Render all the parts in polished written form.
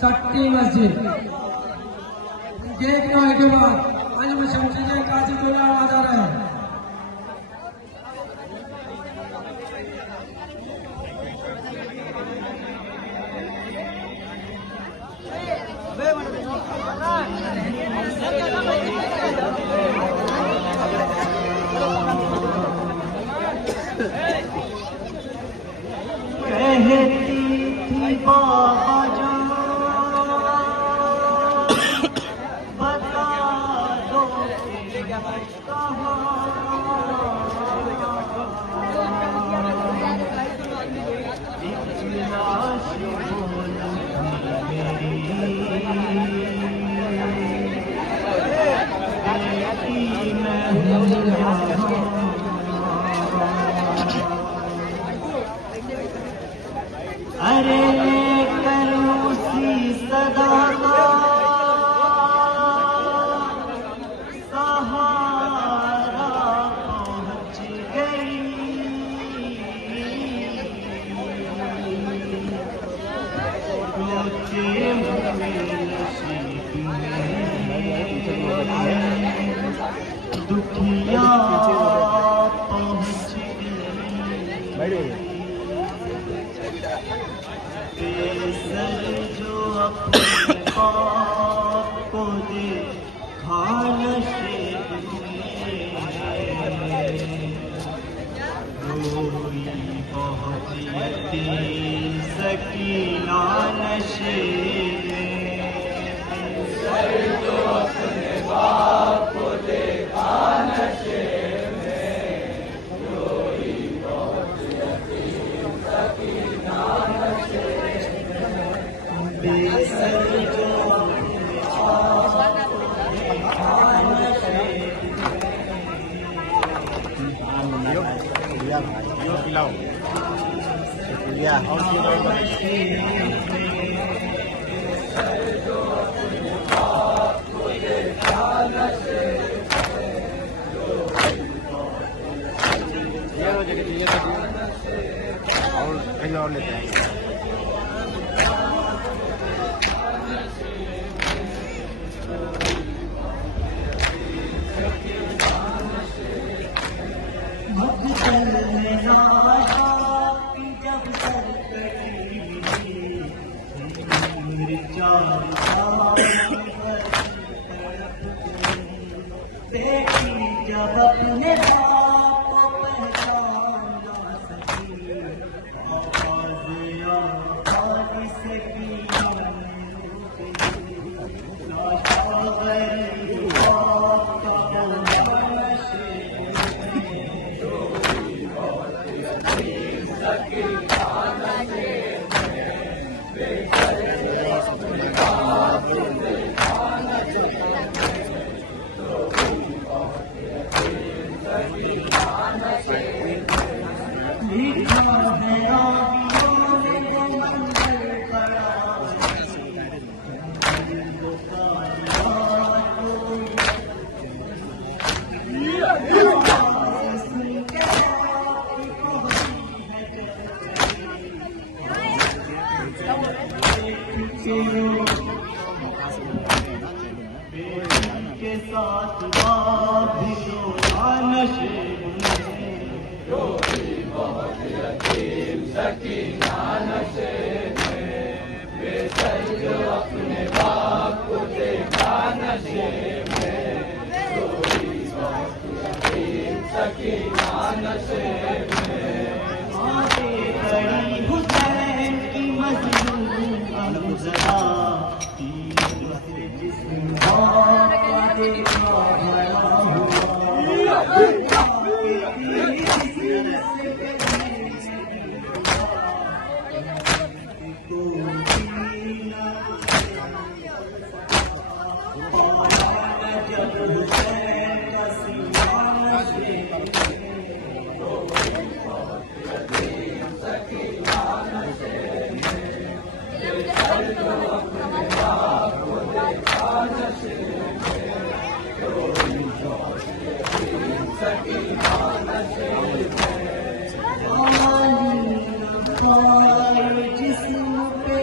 सट्टी मस्जिद गेट नॉय के बाद अजम शमशी के काजी दुनिया आवाज आ रहा है। अरे लेकर उसी सदा का सहारा पहुँच गई, सोचे दुखिया पहुँच गई। जो अपने पाप को देखा नशे रोई बहुत यतीम सकीना नशे जो अपने पाप को देखा नशे रोई बहुत यतीम सकीना नशे और लेते हैं। जब अपने बाप को पहचान ना सकी आवाज़ सकी के साथ बहुत यतीम सकीना नशे में बेसर जो अपने बाप को देखा नशे में बहुत यतीम सकीना नशे में आगे खड़ी हुसैन की मजलूम गुजरा जिस्म पे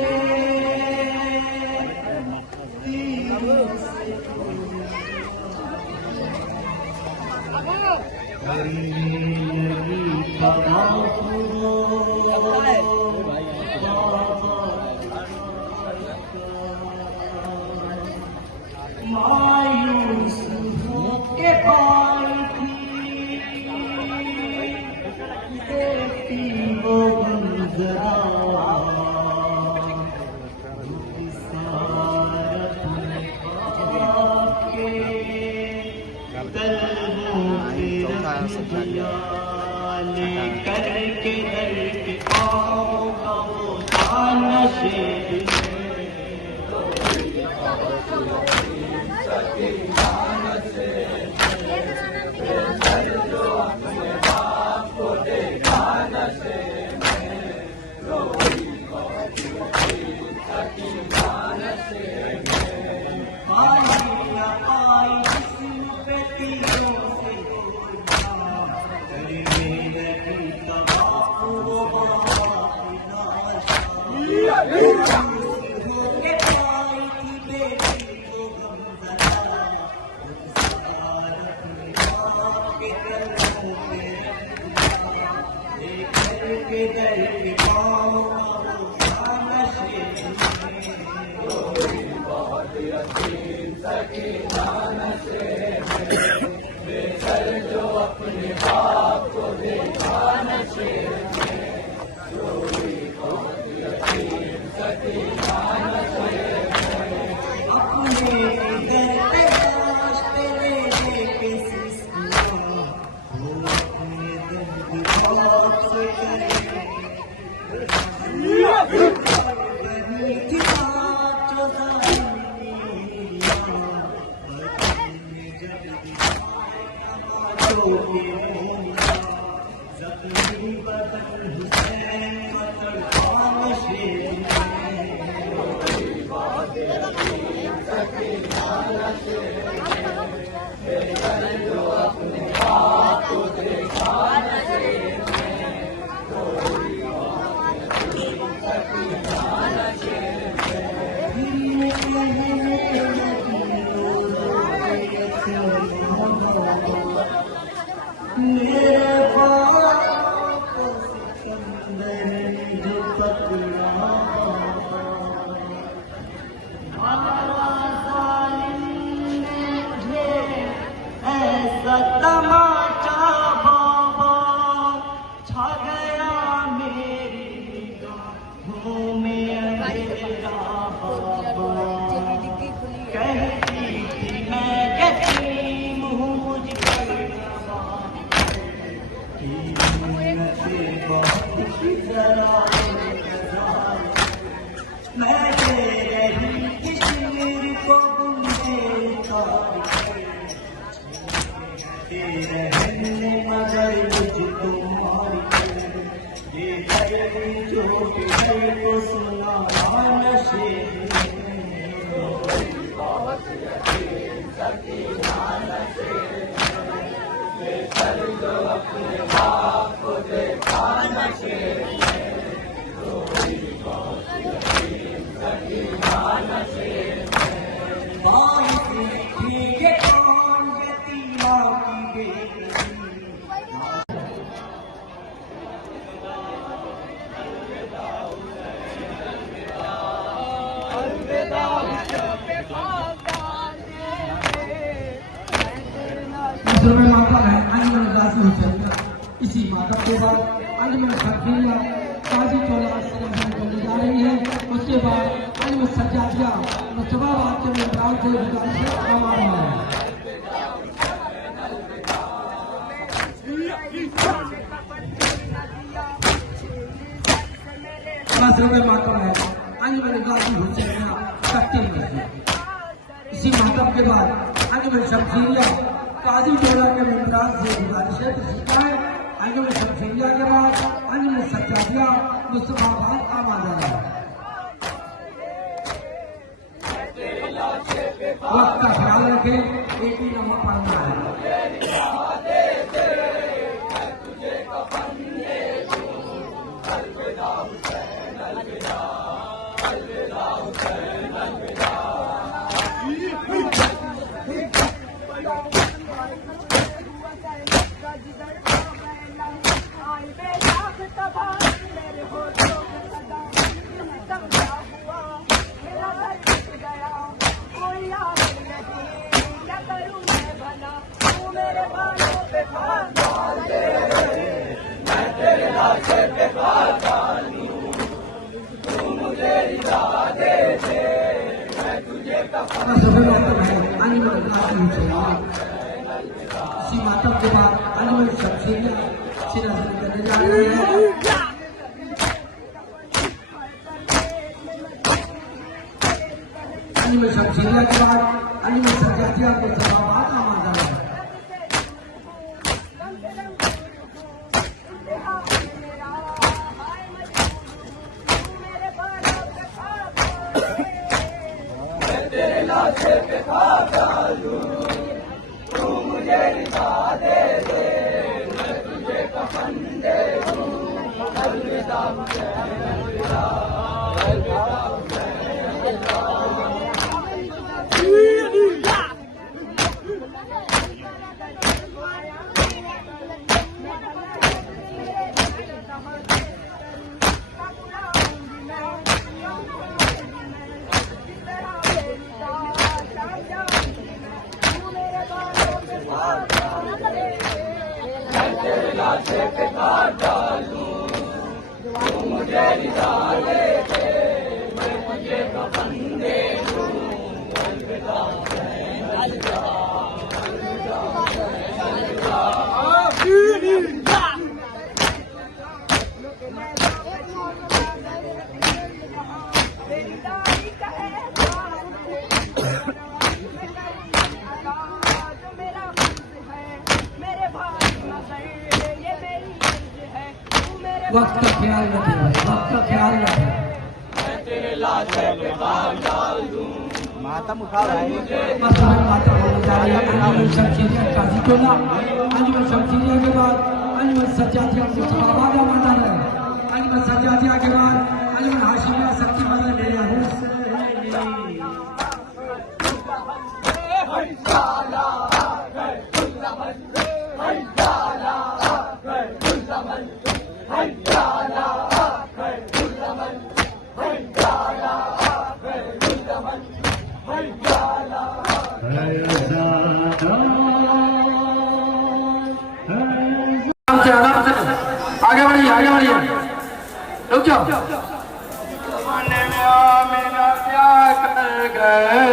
इसी मातम के बाद अंजुमन शकीला काजी चौला को ले जा रही है। उसके बाद अंजुमन सज्जादिया मुस्तफाबाद के मेहमान से गुजारिश आवाज है। मातम है अंजुमन गाजी हुसैन शक्ति में। इसी मातम के बाद अंजुमन शमशीरिया काजी चौला के मेहमान से गुजारिश है। अंजुमन शमशीरिया के बाद अंजुमन सज्जादिया मुस्तफाबाद आवाज है। वक्त का ख्याल रखें, एक ही नंबर पढ़ना है। इसी मातम के बाद अंजुमन शमशीरिया सिराजन करने जा रही है। अन्य में शमशीरिया के बाद अन्य में सजातिया के जवाबात का मांझा है। तेरे लाशे पे खाक डालूं, तू मुझे रिदा दे दे, मैं तुझे कफन दे दूं, अलविदा अलविदा तेरे लाशे पे खाक डालूं, तू मुझे रिदा दे दे, मैं तुझे कफन दे दूं, अलविदा अलविदा वक्त का ख्याल रखें, वक्त का ख्याल रखें। मैं तेरे लाशे पे खाक डाल दूं, मातम उठा रहा है। माता होने जा रही है। अंजुमन शमशीरिया काजी टोला, अंजुमन शमशीरिया के बाद अंजुमन सज्जातिया के जवाबात का मांझा है। अंजुमन सज्जातिया के बाद अंजुमन हाशिमिया शक्ति वाला मेरे हुस्न आगे बढ़िए, आगे बढ़िए, रुक जाओ। जमाने में आमिना क्या कर गए,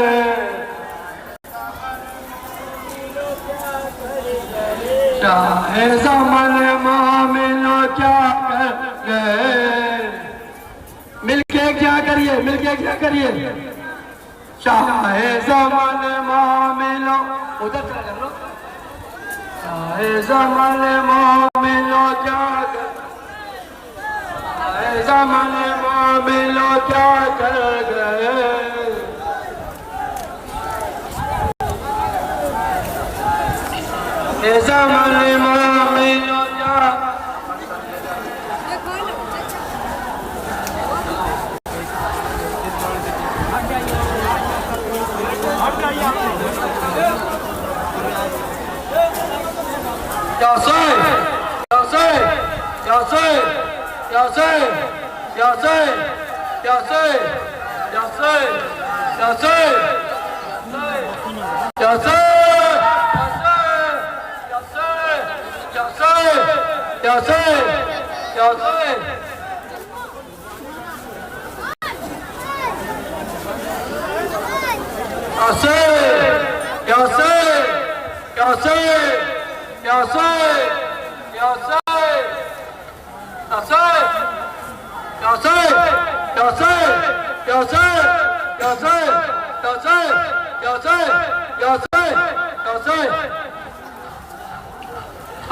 शाहे ज़माने में आमिना क्या कर गए, मिलके क्या करिए, मिलके क्या करिए, शाहे ज़माने में आमिना उधर चला कर लो, शाहे ज़माने में आमिना क्या कर, ज़माने मामिलो क्या कर गए, ज़माने मामिलो क्या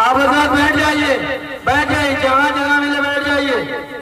आप लोग बैठ जाइए, जहाँ जगह मिले बैठ जाइए।